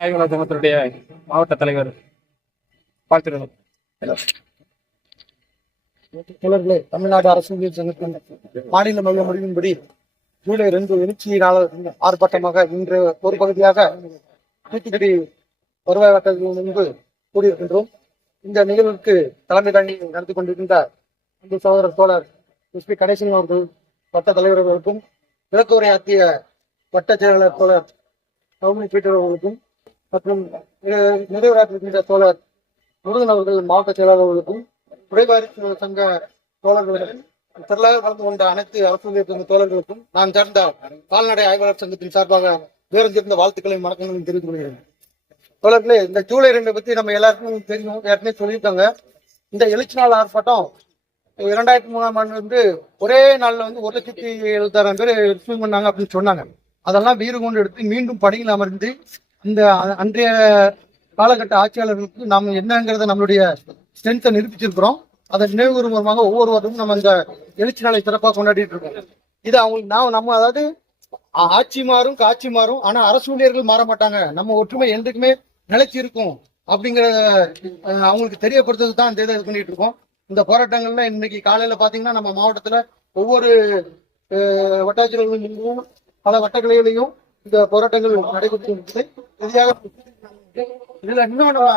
ஆய்வாளர் சங்கத்தினுடைய மாவட்ட தலைவர் வாழ்த்துக்கள். தோழர்களே தமிழ்நாடு அரசு ஊழியர் சங்கத்தின் மாநில மைய முடிவின்படி ஜூலை ரெண்டு எழுச்சி நாள் ஆர்ப்பாட்டமாக இன்று ஒரு பகுதியாக தூத்துக்குடி வருவாய் வட்டத்தில் முன்பு கூடியிருக்கின்றோம். இந்த நிகழ்வுக்கு தலைமை தாங்கி நடத்தி கொண்டிருந்த இந்த சகோதரர் தோழர் எஸ் பி கணேசன் அவர்கள் வட்ட தலைவர்களுக்கும் அவர்களுக்கும் விளக்கு உரையாற்றிய வட்ட செயலாளர் தோழர் கவுமி பீட்டர் அவர்களுக்கும் மற்றும் அஹ், தோழர் முருகன் அவர்கள் மாவட்ட செயலாளர்களுக்கும் சங்க தோழர்களுக்கும் திரளாக கலந்து கொண்ட அனைத்து அரசு ஊழியர் தோழர்களுக்கும் நான் சார்ந்த கால்நடை ஆய்வாளர் சங்கத்தின் சார்பாக வேறந்திருந்த வாழ்த்துக்களையும் வணக்கங்களையும் தெரிவித்துக் கொள்கிறேன். தோழர்களே இந்த ஜூலை ரெண்டு பத்தி நம்ம எல்லாருக்கும் தெரியும் ஏற்கனவே சொல்லியிருக்காங்க. இந்த எழுச்சி நாள் ஆர்ப்பாட்டம் இரண்டாயிரத்தி மூணாம் ஆண்டு வந்து ஒரே நாள்ல வந்து ஒரு லட்சத்தி எழுபத்தாயிரம் பேர் ரிசீவ் பண்ணாங்க அப்படின்னு சொன்னாங்க. அதெல்லாம் வீறு கொண்டு எடுத்து மீண்டும் பணியில் அமர்ந்து அந்த அன்றைய காலகட்ட ஆட்சியாளர்களுக்கு நாம் என்னங்கிறத நம்மளுடைய ஸ்ட்ரென்த்தை நிரூபிச்சிருக்கிறோம். அதை நினைவுபூர்வமாக மூலமாக ஒவ்வொரு வருடமும் நம்ம இந்த எழுச்சி நாளை சிறப்பாக கொண்டாடிட்டு இருக்கோம். இது அவங்களுக்கு நான் நம்ம அதாவது ஆட்சி மாறும் காட்சி மாறும் ஆனா அரசு ஊழியர்கள் மாற மாட்டாங்க. நம்ம ஒற்றுமை என்றைக்குமே நிலைச்சி இருக்கும் அப்படிங்கிறத அவங்களுக்கு தெரியப்படுத்துறது தான் இந்த இதை இது பண்ணிட்டு இருக்கோம். இந்த போராட்டங்கள்ல இன்னைக்கு காலையில பாத்தீங்கன்னா நம்ம மாவட்டத்துல ஒவ்வொரு அஹ், வட்டாட்சியர்களும் பல வட்டக்கலைகளையும் இந்த போராட்டங்கள் நடைபெற்று இறுதியாக இதுல இன்னொன்னு நம்ம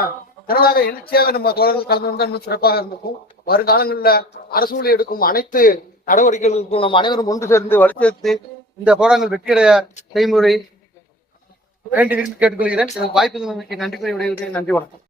திறனாக எழுச்சியாக நம்ம தோழர்கள் கலந்து வந்தா இன்னும் சிறப்பாக இருந்திருக்கும். வருங்காலங்களில் அரசு எடுக்கும் அனைத்து நடவடிக்கைகளுக்கும் நம்ம அனைவரும் ஒன்று சேர்ந்து வலுச்சேர்த்து இந்த போராட்டங்கள் வெற்றியடைய செய்முறை வேண்டி கேட்டுக்கொள்கிறேன். வாய்ப்பு நன்றி கூறி விடைபெறுகிறேன். நன்றி வணக்கம்.